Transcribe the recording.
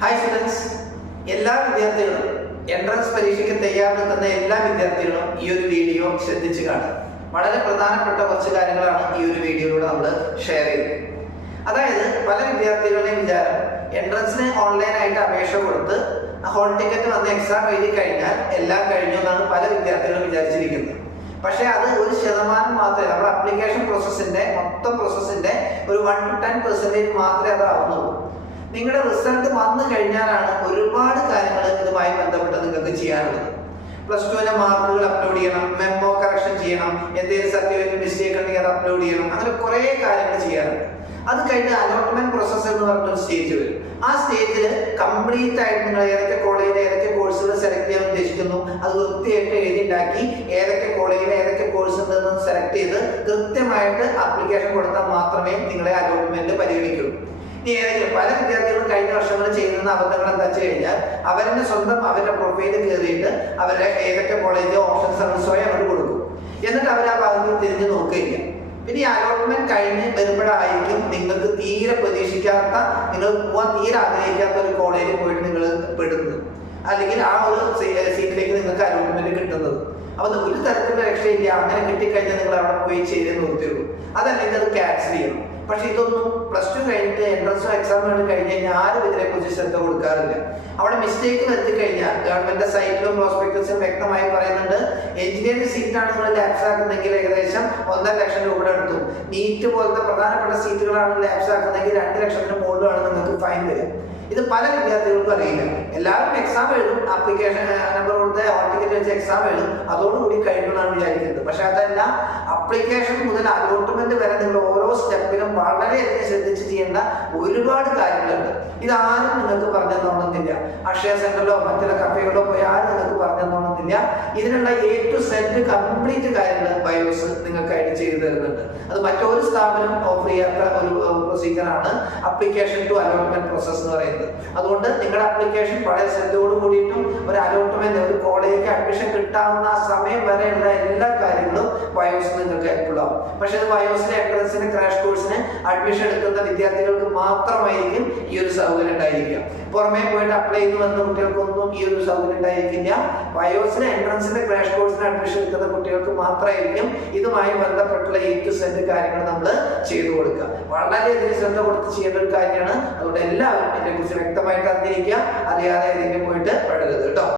Hi students, എല്ലാ വിദ്യാർത്ഥികളും entrance പരീക്ഷയ്ക്ക് തയ്യാറെടുക്കുന്ന എല്ലാ വിദ്യാർത്ഥികളും ഈ ഒരു വീഡിയോ ശ്രദ്ധിച്ചു കാണുക. വളരെ പ്രധാനപ്പെട്ട കുറച്ച് കാര്യങ്ങളാണ് ഈ ഒരു വീഡിയോയിലൂടെ നമ്മൾ ഷെയർ ചെയ്യുന്നത്. അതായത് പല വിദ്യാർത്ഥികളുടെയും വിചാരം എൻട്രൻസിന് ഓൺലൈനായിട്ട് അപേക്ഷ കൊടുത്ത് ഹോൾ ടിക്കറ്റ് വന്ന് എക്സാം എഴുതി കഴിഞ്ഞാൽ എല്ലാം കഴിഞ്ഞു എന്നാണ് പല വിദ്യാർത്ഥികളും വിചാരിച്ചിരിക്കുന്നത്. പക്ഷെ അത് 1% മാത്രമേ, നമ്മുടെ അപ്ലിക്കേഷൻ പ്രോസസ്സിന്റെ മൊത്തം പ്രോസസ്സിന്റെ ഒരു 1 to 10% മാത്രമേ അതാവുന്നുള്ളൂ. നിങ്ങളുടെ റിസൾട്ട് വന്നു കഴിഞ്ഞാലാണ് ഒരുപാട് കാര്യങ്ങൾ ഇതുമായി ബന്ധപ്പെട്ട് നിങ്ങൾക്ക് ചെയ്യാനുള്ളത്. +2 മാർക്കുകൾ അപ്ലോഡ് ചെയ്യണം, മെമ്മോ കറക്ഷൻ ചെയ്യണം, എന്തെങ്കിലും സർട്ടിഫിക്കറ്റ് മിസ്റ്റേക്ക് ഉണ്ടെങ്കിൽ അത് അപ്ലോഡ് ചെയ്യണം, അങ്ങനെ കുറേ കാര്യങ്ങൾ ചെയ്യാനുണ്ട്. അത് കഴിഞ്ഞ് അലോട്ട്മെന്റ് പ്രോസസ്സ് എന്ന് പറഞ്ഞൊരു സ്റ്റേജ് വരും. ആ സ്റ്റേജിൽ കംപ്ലീറ്റ് ആയിട്ട് നിങ്ങൾ ഏതൊക്കെ കോളേജിൽ ഏതൊക്കെ കോഴ്സുകൾ സെലക്ട് ചെയ്യാൻ ഉദ്ദേശിക്കുന്നു അത് വൃത്തിയായിട്ട് എഴുതിണ്ടാക്കി ഏതൊക്കെ കോളേജിൽ ഏതൊക്കെ കോഴ്സ് ഉണ്ടെന്ന് സെലക്ട് ചെയ്ത് കൃത്യമായിട്ട് ആപ്ലിക്കേഷൻ കൊടുത്താൽ മാത്രമേ നിങ്ങളെ അലോട്ട്മെന്റ് പരിഗണിക്കുള്ളൂ. ഇനി ഏതെങ്കിലും പല വിദ്യാർത്ഥികളും കഴിഞ്ഞ വർഷങ്ങളിൽ ചെയ്യുന്ന അബദ്ധങ്ങൾ എന്താ വെച്ച് കഴിഞ്ഞാൽ അവരുടെ സ്വന്തം അവരുടെ പ്രൊഫൈല് കയറിയിട്ട് അവരുടെ ഏതൊക്കെ കോളേജ് ഓപ്ഷൻസ് ആണ് സ്വയം അങ്ങോട്ട് കൊടുക്കും. എന്നിട്ട് അവർ ആ ഭാഗത്ത് തിരിഞ്ഞു നോക്കുകയില്ല. പിന്നെ ഈ അലോട്ട്മെന്റ് കഴിഞ്ഞ് വരുമ്പോഴായിരിക്കും നിങ്ങൾക്ക് തീരെ പ്രതീക്ഷിക്കാത്ത, നിങ്ങൾ പോകാൻ തീരെ ആഗ്രഹിക്കാത്ത ഒരു കോളേജിൽ പോയിട്ട് നിങ്ങൾ പെടുന്നത്, അല്ലെങ്കിൽ ആ ഒരു സീറ്റിലേക്ക് നിങ്ങൾക്ക് അലോട്ട്മെന്റ് കിട്ടുന്നത്. അപ്പൊ ഒരു തരത്തിലുള്ള രക്ഷയില്ല. അങ്ങനെ കിട്ടിക്കഴിഞ്ഞാൽ നിങ്ങൾ അവിടെ പോയി ചെയ്തേ നിർത്തിയുള്ളൂ, അതല്ലെങ്കിൽ അത് ക്യാൻസൽ ചെയ്യണം. പക്ഷെ ഇതൊന്നും +2 കഴിഞ്ഞിട്ട് എൻട്രൻസോ എക്സാം കഴിഞ്ഞ് കഴിഞ്ഞാൽ ആരും ഇതിനെക്കുറിച്ച് ശ്രദ്ധ കൊടുക്കാറില്ല. അവിടെ മിസ്റ്റേക്ക് വരുത്തി കഴിഞ്ഞാൽ ഗവൺമെന്റ് സൈറ്റിലും പ്രോസ്പെക്ടസിലും വ്യക്തമായി പറയുന്നുണ്ട്, എഞ്ചിനീയറിംഗ് സീറ്റാണ് നിങ്ങൾ ലാപ്സ് ആക്കുന്നെങ്കിൽ ഏകദേശം 1.5 ലക്ഷം രൂപയുടെ അടുത്തും, നീറ്റ് പോലത്തെ പ്രധാനപ്പെട്ട സീറ്റുകളാണ് ലാപ്സ് ആക്കുന്നെങ്കിൽ 2 ലക്ഷത്തിന് മുകളിലാണ് നിങ്ങൾക്ക് ഫൈൻ വരിക. ഇത് പല വിദ്യാർത്ഥികൾക്കും അറിയില്ല. എല്ലാവരും എക്സാം എഴുതും, ആപ്ലിക്കേഷൻ നമ്പർ കൊടുത്ത് ഹോൾ ടിക്കറ്റ് വെച്ച് എക്സാം എഴുതും, അതോടുകൂടി കഴിഞ്ഞാണ് വിചാരിക്കുന്നത്. പക്ഷെ അതല്ല, ആപ്ലിക്കേഷൻ മുതൽ അലോട്ട്മെന്റ് വരെ നിങ്ങൾ ഓരോ സ്റ്റെപ്പിലും വളരെയധികം ശ്രദ്ധിച്ച് ചെയ്യേണ്ട ഒരുപാട് കാര്യങ്ങളുണ്ട്. ഇതാരും നിങ്ങൾക്ക് പറഞ്ഞു തന്നോണമെന്നില്ല. അക്ഷയ സെന്ററിലോ മറ്റുള്ള കഫേകളിലോ പോയി ആരും നിങ്ങൾക്ക് പറഞ്ഞു തന്നോണമെന്നില്ല. ഇതിനുള്ള A to Z കംപ്ലീറ്റ് കാര്യങ്ങൾ ബയോസ് നിങ്ങൾക്കായിട്ട് ചെയ്തു തരുന്നുണ്ട്. അത് മറ്റൊരു സ്ഥാപനം ഓഫർ ചെയ്യാത്ത ഒരു പ്രൊസീജിയറാണ് അപ്ലിക്കേഷൻ ടു അലോട്ട്മെന്റ് പ്രോസസ് എന്ന് പറയുന്നത്. അതുകൊണ്ട് നിങ്ങളുടെ അപ്ലിക്കേഷൻ വളരെ ശ്രദ്ധയോട് കൂടിയിട്ടും ഒരു അലോട്ട്മെന്റ്, ഒരു കോളേജിലേക്ക് അഡ്മിഷൻ കിട്ടാവുന്ന ആ സമയം വരെയുള്ള എല്ലാ കാര്യങ്ങളും ബയോസ് നിങ്ങൾക്ക് ഹെൽപ്ഫുൾ ആവും. പക്ഷെ അത് ബയോസിലെ എൻട്രൻസിന് ക്രാഷ് കോഴ്സിന് അഡ്മിഷൻ എടുക്കുന്ന വിദ്യാർത്ഥികൾക്ക് മാത്രമായിരിക്കും ഈ ഒരു സൗകര്യം ഉണ്ടായിരിക്കുക. പുറമേ പോയിട്ട് അപ്ലൈ ചെയ്ത് വന്ന കുട്ടികൾക്കൊന്നും ഈ ഒരു സൗകര്യം ഉണ്ടായിരിക്കില്ല. ബയോസിലെ എൻട്രൻസിന്റെ ക്രാഷ് കോഴ്സിന് അഡ്മിഷൻ എടുക്കുന്ന കുട്ടികൾക്ക് മാത്രമായിരിക്കും ഇതുമായി ബന്ധപ്പെട്ടുള്ള A to Z കാര്യങ്ങൾ നമ്മൾ ചെയ്തു കൊടുക്കുക. വളരെയധികം ശ്രദ്ധ കൊടുത്ത് ചെയ്യേണ്ട ഒരു കാര്യമാണ്. അതുകൊണ്ട് എല്ലാവരും ഇതിനെക്കുറിച്ച് വ്യക്തമായിട്ട് അറിഞ്ഞിരിക്കുക. അറിയാതെ ഏതെങ്കിലും പോയിട്ട് പെടരുത് കേട്ടോ.